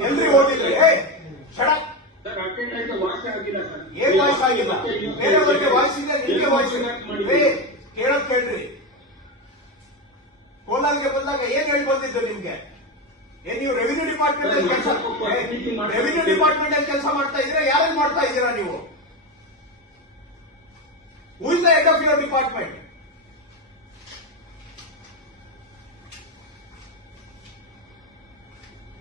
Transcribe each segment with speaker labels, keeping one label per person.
Speaker 1: ಎಲ್ರಿ ಓದಿದ್ರೆ
Speaker 2: ಸರ್.
Speaker 1: ಏನ್ ವಾಯ್ಸ್ ಆಗಿಲ್ಲ? ಬೇರೆಯವರಿಗೆ ವಾಯ್ಸ್ ಇದೆ ನಿಮ್ಗೆ ವಾಯ್ಸ್ ಏ ಕೇಳೋದ್ ಕೇಳ್ರಿ. ಕೋಲಾರ್ಗೆ ಬಂದಾಗ ಏನ್ ಹೇಳಿ ಬಂದಿದ್ದು ನಿಮ್ಗೆ? ಏನ್ ನೀವು ರೆವಿನ್ಯೂ ಡಿಪಾರ್ಟ್ಮೆಂಟ್ ಅಲ್ಲಿ ಕೆಲಸ ರೆವಿನ್ಯೂ ಡಿಪಾರ್ಟ್ಮೆಂಟ್ ಅಲ್ಲಿ ಕೆಲಸ ಮಾಡ್ತಾ ಇದ್ರೆ ಯಾರು ಮಾಡ್ತಾ ಇದ್ದೀರಾ ನೀವು? Who is the head of your department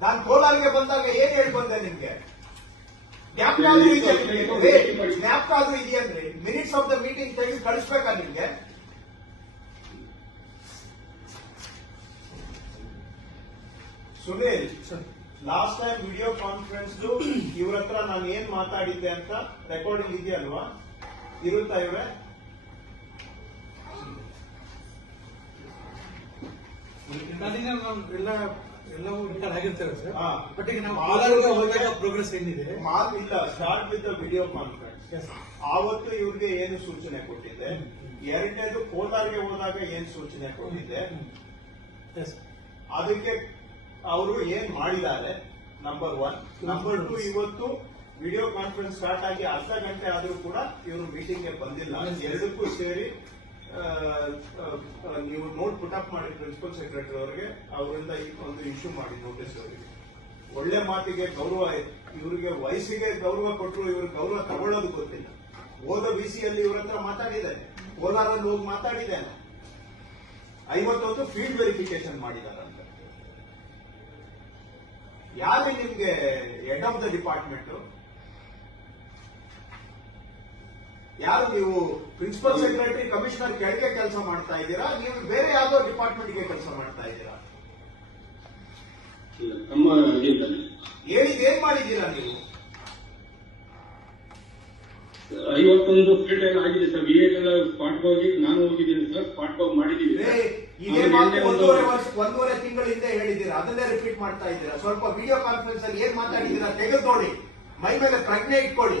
Speaker 1: ನಾನು ಕೋಲಾರಿಗೆ ಬಂದಾಗ ಏನ್ ಹೇಳ್ಕೊಂಡೆ ಬಂದೆ ನಿಮ್ಗೆ? ಜ್ಞಾಪಕ ಆದ್ರೂ ಇದೆಯಾ ಜ್ಞಾಪಕ ಆದ್ರೂ ಇದೆಯನ್ರಿ ಮಿನಿಟ್ಸ್ ಆಫ್ ದ ಮೀಟಿಂಗ್ ತೆಗೆದು ಕಳಿಸ್ಬೇಕಾ ನಿಮ್ಗೆ? Sunil last time video conference ಇವ್ರ ಹತ್ರ ನಾನು ಏನ್ ಮಾತಾಡಿದ್ದೆ ಅಂತ ರೆಕಾರ್ಡಿಂಗ್ ಇದೆಯಲ್ವಾ? ಇರುತ್ತಾ ಇವ್ರೆ?
Speaker 3: ಇಲ್ಲ ಎಲ್ಲವೂ ರೆಕಾರ್ಡ್ ಆಗಿರ್ತೇವೆ ಸರ್.
Speaker 1: ಹಾ.
Speaker 3: ಬಟ್ ಈಗ ನಾವು ಕೋಲಾರಕ್ಕೆ ಹೋದಾಗ ಪ್ರೋಗ್ರೆಸ್ ಏನಿದೆ?
Speaker 1: ಮಾಲ್ ಇಲ್ಲ start with video conference
Speaker 3: Yes.
Speaker 1: ಆವತ್ತು ಇವ್ರಿಗೆ ಏನು ಸೂಚನೆ ಕೊಟ್ಟಿದ್ದೆ. ಎರಡನೇದು ಕೋಲಾರ್ಗೆ ಹೋದಾಗ ಏನ್ ಸೂಚನೆ ಕೊಟ್ಟಿದ್ದೆ?
Speaker 3: ಎಸ್
Speaker 1: ಅದಕ್ಕೆ ಅವರು ಏನ್ ಮಾಡಿದ್ದಾರೆ? ನಂಬರ್ ಒನ್ ನಂಬರ್ ಟು ಇವತ್ತು ವಿಡಿಯೋ ಕಾನ್ಫರೆನ್ಸ್ ಸ್ಟಾರ್ಟ್ ಆಗಿ ಅರ್ಧ ಗಂಟೆ ಆದ್ರೂ ಕೂಡ ಇವರು ಮೀಟಿಂಗ್ಗೆ ಬಂದಿಲ್ಲ. ಎರಡಕ್ಕೂ ಸೇರಿ ನೀವು ನೋಟ್ ಪುಟ್ ಅಪ್ ಮಾಡಿ ಪ್ರಿನ್ಸಿಪಲ್ ಸೆಕ್ರೆಟರಿ ಅವರಿಗೆ, ಅವರಿಂದ ಈ ಒಂದು ಇಶ್ಯೂ ಮಾಡಿ ನೋಟಿಸ್ ಅವರಿಗೆ ಒಳ್ಳೆ ಮಾತಿಗೆ ಗೌರವ, ಇವರಿಗೆ ವಯಸ್ಸಿಗೆ ಗೌರವ ಕೊಟ್ಟರು ಇವರು ಗೌರವ ತಗೊಳ್ಳೋದು ಗೊತ್ತಿಲ್ಲ. ಹೋದ ಬಿಸಿಯಲ್ಲಿ ಇವ್ರ ಹತ್ರ ಮಾತಾಡಿದ್ದಾರೆ. ಕೋಲಾರಲ್ಲಿ ಹೋಗಿ ಮಾತಾಡಿದ್ದೇನೆ ಐವತ್ತೊಂದು ಫೀಲ್ಡ್ ವೆರಿಫಿಕೇಶನ್ ಅಂತ. ಯಾರು ನಿಮ್ಗೆ ಹೆಡ್ ಆಫ್ ದ ಡಿಪಾರ್ಟ್ಮೆಂಟ್ ಯಾರು ನೀವು ಪ್ರಿನ್ಸಿಪಲ್ ಸೆಕ್ರೆಟರಿ ಕಮಿಷನರ್ ಕೆಳಗೆ ಕೆಲಸ ಮಾಡ್ತಾ ಇದ್ದೀರಾ? ನೀವು ಬೇರೆ ಯಾವ್ದೋ ಡಿಪಾರ್ಟ್ಮೆಂಟ್ಗೆ ಕೆಲಸ ಮಾಡ್ತಾ ಇದ್ದೀರಾ? ಹೇಳಿದ ಏನ್ ಮಾಡಿದ್ದೀರಾ ನೀವು?
Speaker 2: ಐವತ್ತೊಂದು ಫೀಲ್ಡ್ ಎಲ್ಲ ಆಗಿದೆ ಸರ್. ವಿ ಎಲ್ಲ ಸ್ಪಾಟ್ ಹೋಗಿ ನಾನು ಹೋಗಿದ್ದೀನಿ ಸರ್. ಸ್ಪಾಟ್ ಹೋಗಿ ಮಾಡಿದ್ದೀವಿ
Speaker 1: ಇದೇ ಮಾತು ಒಂದೂವರೆ ವರ್ಷ ಒಂದೂವರೆ ತಿಂಗಳ ಹಿಂದೆ ಹೇಳಿದ್ದೀರಾ? ಅದನ್ನೇ ರಿಪೀಟ್ ಮಾಡ್ತಾ ಇದ್ದೀರಾ? ಸ್ವಲ್ಪ ವಿಡಿಯೋ ಕಾನ್ಫರೆನ್ಸ್ ಅಲ್ಲಿ ಏನ್ ಮಾತಾಡಿದ್ದೀರಾ? ತೆಗೆದು ನೋಡಿ. ಮೈ ಮೇಲೆ ಪ್ರಜ್ಞೆ ಇಟ್ಕೊಳ್ಳಿ.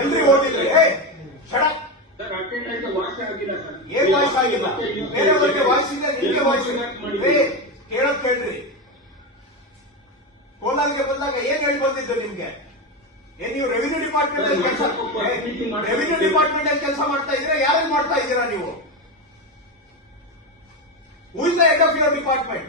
Speaker 1: ಎಲ್ರಿ ಓದಿದ್ರೆ?
Speaker 2: ಸರ್
Speaker 1: ಏನ್ ವಾಯ್ಸ್ ಆಗಿಲ್ಲ? ಬೇರೆಯವರಿಗೆ ವಾಯ್ಸ್ ಇದೆ ನಿಮಗೆ ವಾಯ್ಸ್ ಇದೆ ಕೇಳೋದ್ ಕೇಳ್ರಿ. ಕೋಲಾರ್ಗೆ ಬಂದಾಗ ಏನ್ ಹೇಳಿ ಬಂದಿದ್ದು ನಿಮ್ಗೆ? ಏನ್ ನೀವು ರೆವಿನ್ಯೂ ಡಿಪಾರ್ಟ್ಮೆಂಟ್ ಅಲ್ಲಿ ಕೆಲಸ ರೆವಿನ್ಯೂ ಡಿಪಾರ್ಟ್ಮೆಂಟ್ ಅಲ್ಲಿ ಕೆಲಸ ಮಾಡ್ತಾ ಇದ್ರೆ ಯಾರು ಮಾಡ್ತಾ ಇದ್ದೀರಾ ನೀವು? Who is the head of your department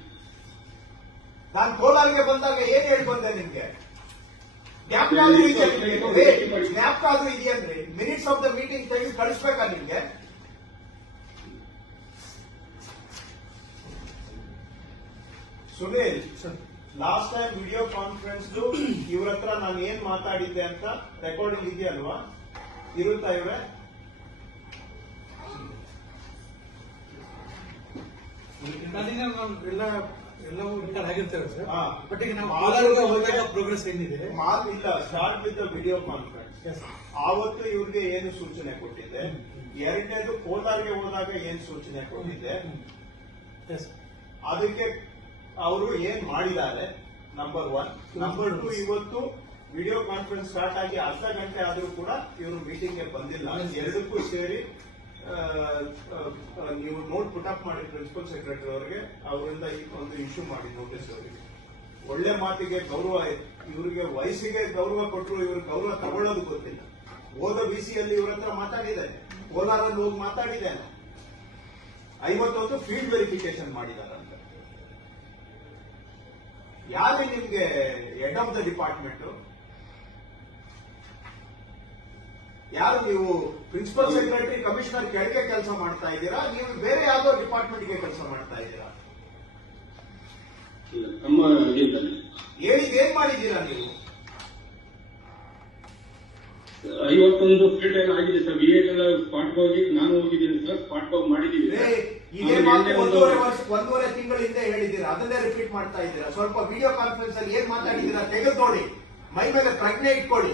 Speaker 1: ನಾನು ಕೋಲಾರಿಗೆ ಬಂದಾಗ ಏನ್ ಹೇಳಿ ಬಂದೆ ನಿಮ್ಗೆ? ಜ್ಞಾಪಕ ಆದ್ರೂ ಇದೆಯಾ ನಿಮ್ಗೆ? ಏ, ಜ್ಞಾಪಕ ಆದ್ರೂ ಇದೆಯನ್ರಿ ಮಿನಿಟ್ಸ್ ಆಫ್ ದ ಮೀಟಿಂಗ್ ತೆಗೆದು ಕಳಿಸ್ಬೇಕಾ ನಿಮ್ಗೆ? Sunil last time video conference ಇವ್ರ ಹತ್ರ ನಾನು ಏನ್ ಮಾತಾಡಿದ್ದೆ ಅಂತ ರೆಕಾರ್ಡಿಂಗ್ ಇದೆಯಲ್ವಾ? ಇರುತ್ತಾ ಇವ್ರೆ?
Speaker 3: ಇಲ್ಲ ಎಲ್ಲವೂ ರೆಕಾರ್ಡ್ ಆಗಿರ್ತೇವೆ ಸರ್.
Speaker 1: ಹಾ.
Speaker 3: ಬಟ್ ಈಗ ನಾವು ಕೋಲಾರಕ್ಕೆ ಹೋದಾಗ ಪ್ರೋಗ್ರೆಸ್ ಏನಿದೆ?
Speaker 1: ಇಲ್ಲ ಸ್ಟಾರ್ಟ್ ವಿತ್ ವಿಡಿಯೋ ಕಾನ್ಫರೆನ್ಸ್. ಆವತ್ತು ಇವ್ರಿಗೆ ಏನು ಸೂಚನೆ ಕೊಟ್ಟಿದ್ದೆ. ಎರಡನೇದು ಕೋಲಾರ್ಗೆ ಹೋದಾಗ ಏನ್ ಸೂಚನೆ ಕೊಟ್ಟಿದ್ದೆ?
Speaker 3: ಎಸ್
Speaker 1: ಅದಕ್ಕೆ ಅವರು ಏನ್ ಮಾಡಿದ್ದಾರೆ? ನಂಬರ್ ಒನ್ ನಂಬರ್ ಟು ಇವತ್ತು ವಿಡಿಯೋ ಕಾನ್ಫರೆನ್ಸ್ ಸ್ಟಾರ್ಟ್ ಆಗಿ ಅರ್ಧ ಗಂಟೆ ಆದರೂ ಕೂಡ ಇವರು ಮೀಟಿಂಗ್ಗೆ ಬಂದಿಲ್ಲ. ಎರಡಕ್ಕೂ ಸೇರಿ ನೀವು ನೋಟ್ ಪುಟ್ ಅಪ್ ಮಾಡಿ ಪ್ರಿನ್ಸಿಪಲ್ ಸೆಕ್ರೆಟರಿ ಅವರಿಗೆ, ಅವರಿಂದ ಈ ಒಂದು ಇಶ್ಯೂ ಮಾಡಿ ನೋಟಿಸ್ ಅವರಿಗೆ ಒಳ್ಳೆ ಮಾತಿಗೆ ಗೌರವ, ಇವರಿಗೆ ವಯಸ್ಸಿಗೆ ಗೌರವ ಕೊಟ್ಟರು ಇವರು ಗೌರವ ತಗೊಳ್ಳೋದು ಗೊತ್ತಿಲ್ಲ. ಹೋದ ಬಿಸಿಯಲ್ಲಿ ಇವ್ರ ಹತ್ರ ಮಾತಾಡಿದ್ದಾರೆ. ಕೋಲಾರಲ್ಲಿ ಹೋಗಿ ಮಾತಾಡಿದ್ದೇನೆ ಐವತ್ತೊಂದು ಫೀಲ್ಡ್ ವೆರಿಫಿಕೇಶನ್ ಮಾಡಿದಾರಂತ ಯಾರು ನಿಮ್ಗೆ ಹೆಡ್ ಆಫ್ ದ ಡಿಪಾರ್ಟ್ಮೆಂಟ್ ಯಾರು ನೀವು ಪ್ರಿನ್ಸಿಪಲ್ ಸೆಕ್ರೆಟರಿ ಕಮಿಷನರ್ ಕೆಳಗೆ ಕೆಲಸ ಮಾಡ್ತಾ ಇದ್ದೀರಾ? ನೀವು ಬೇರೆ ಯಾವ್ದೋ ಡಿಪಾರ್ಟ್ಮೆಂಟ್ಗೆ ಕೆಲಸ ಮಾಡ್ತಾ ಇದ್ದೀರಾ?
Speaker 2: ಇದಿರ್ತದೆ
Speaker 1: ಏನ್ ಮಾಡಿದ್ದೀರಾ ನೀವು?
Speaker 2: ಐವತ್ತೊಂದು ಫೀಲ್ಡ್ ಎಲ್ಲ ಆಗಿದೆ ಸರ್. ವಿ ಎಲ್ಲ ಸ್ಪಾಟ್ ಹೋಗಿ ನಾನು ಹೋಗಿದ್ದೀನಿ ಸರ್. ಸ್ಪಾಟ್ ಹೋಗಿ ಮಾಡಿದ್ದೀವಿ
Speaker 1: ಇದೇ ಮಾತು ಒಂದೂವರೆ ವರ್ಷ ಒಂದೂವರೆ ತಿಂಗಳ ಹಿಂದೆ ಹೇಳಿದ್ದೀರಾ? ಅದನ್ನೇ ರಿಪೀಟ್ ಮಾಡ್ತಾ ಇದ್ದೀರಾ? ಸ್ವಲ್ಪ ವಿಡಿಯೋ ಕಾನ್ಫರೆನ್ಸ್ ಅಲ್ಲಿ ಏನ್ ಮಾತಾಡಿದ್ದೀರಾ? ತೆಗೆದು ನೋಡಿ. ಮೈ ಮೇಲೆ ಪ್ರಜ್ಞೆ ಇಟ್ಕೊಳ್ಳಿ.